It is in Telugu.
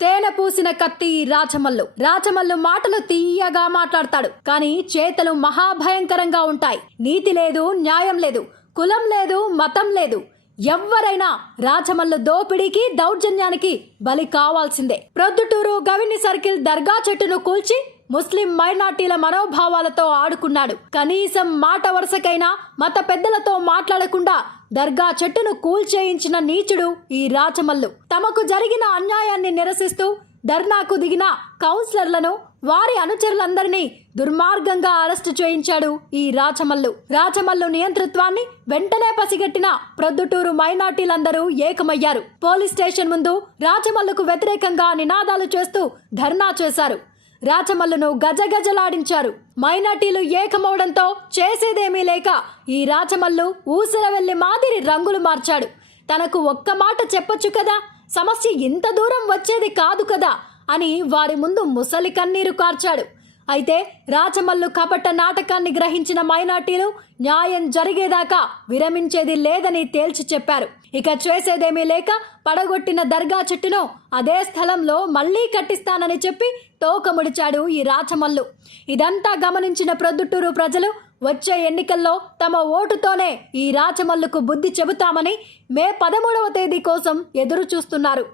తేనె పూసిన కత్తి రాచమల్లు రాచమల్లు మాటలు తీయగా మాట్లాడతాడు. కానీ చేతలు మహాభయంకరంగా ఉంటాయి. నీతి లేదు న్యాయం లేదు కులం లేదు మతం లేదు. ఎవ్వరైనా రాచమల్లు దోపిడీకి దౌర్జన్యానికి బలి కావాల్సిందే. ప్రొద్దుటూరు గవిని సర్కిల్ దర్గా చెట్టును కూల్చి ముస్లిం మైనార్టీల మనోభావాలతో ఆడుకున్నాడు. కనీసం మాట వరుసకైనా మత పెద్దలతో మాట్లాడకుండా దర్గా చెట్టును కూల్చేయించిన నీచుడు ఈ రాచమల్లు. తమకు జరిగిన అన్యాయాన్ని నిరసిస్తూ ధర్నాకు దిగిన కౌన్సిలర్లను వారి అనుచరులందరినీ దుర్మార్గంగా అరెస్టు చేయించాడు ఈ రాచమల్లు. రాచమల్లు నియంతృత్వాన్ని వెంటనే పసిగట్టిన ప్రొద్దుటూరు మైనార్టీలందరూ ఏకమయ్యారు. పోలీస్ స్టేషన్ ముందు రాచమల్లుకు వ్యతిరేకంగా నినాదాలు చేస్తూ ధర్నా చేశారు. రాచమల్లును గజగజలాడించారు. మైనార్టీలు ఏకమవడంతో చేసేదేమీ లేక ఈ రాచమల్లు ఊసరవెల్లి మాదిరి రంగులు మార్చాడు. తనకు ఒక్క మాట చెప్పొచ్చు కదా? సమస్య ఇంత దూరం వచ్చేది కాదు కదా? అని వారి ముందు ముసలి కన్నీరు కార్చాడు. అయితే రాచమల్లు కపట నాటకాన్ని గ్రహించిన మైనార్టీలు న్యాయం జరిగేదాకా విరమించేది లేదని తేల్చి చెప్పారు. ఇక చేసేదేమీ లేక పడగొట్టిన దర్గా చెట్టును అదే స్థలంలో మళ్ళీ కట్టిస్తానని చెప్పి తోకముడిచాడు ఈ రాచమల్లు ఇదంతా గమనించిన ప్రొద్దుటూరు ప్రజలు వచ్చే ఎన్నికల్లో తమ ఓటుతోనే ఈ రాచమల్లుకు బుద్ధి చెబుతామని మే పదమూడవ తేదీ కోసం ఎదురు చూస్తున్నారు